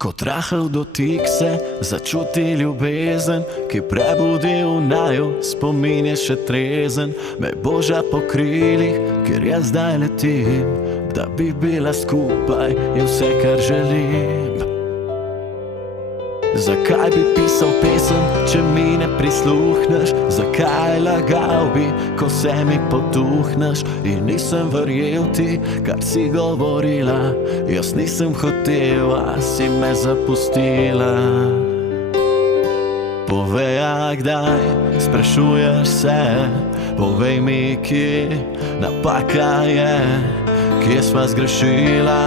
Kot rahel dotik se začuti ljubezen, ki prebudi v naju, spomin je še trezen. Me boža po krilih, ker jaz zdaj letim, da bi bila skupaj, je vse, kar želim. Zakaj bi pisal pesem, če mi ne prisluhneš? Zakaj lagal bi, ko se mi potuhneš? In nisem verjel ti, kar si govorila, jaz nisem hotel, a si me zapustila. Povej, a kdaj sprašuješ se, povej mi, kje napaka je, kje sva zgrešila,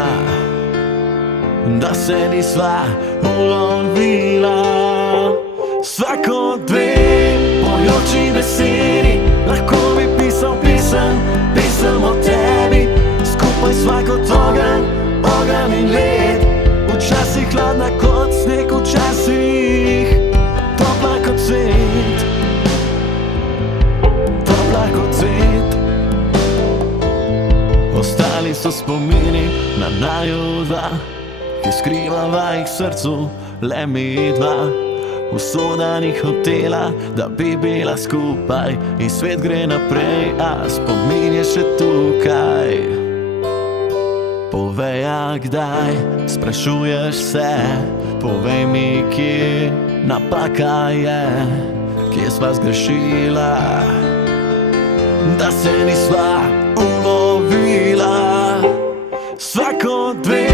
da se nisva ulovila. Sva kot dve pojoči besedi, lahko bi pisal pesem, pesem o tebi. Skupaj sva kot ogenj, ogenj in led, včasih hladna kot sneg, včasih topla kot cvet, topla kot cvet. Ostali so spomini na naju dva, ki skrivava jih v srcu, le mi dva. Usoda ni hotela, da bi bila skupaj, in svet gre naprej, a spomin je še tukaj. Povej, a kdaj sprašuješ se, povej mi, kje napaka je, kje sva zgrešila, da se nisva ulovila. Sva kot dve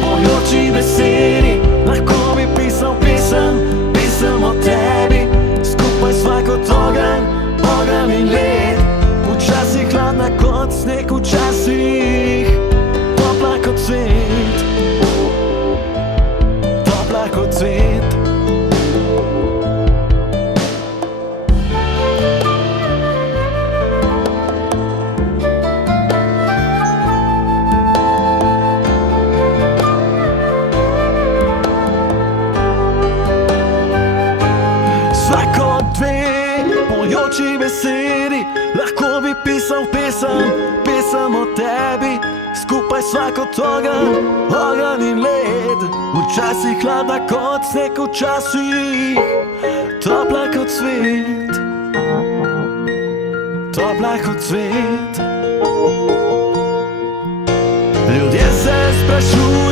pojoči besedi, lahko bi pisal pesem, pesem o tebi. Skupaj sva kot ogenj, ogenj in led, včasih hladna kot sneg, včasih topla kot cvet, topla kot cvet. Pojoči besedi, lahko bi pisal pesem, pesem o tebi. Skupaj sva kot ogenj, ogenj in led, včasih hladna kot sneg, včasih topla kot cvet, topla kot cvet. Ljudje se sprašujejo,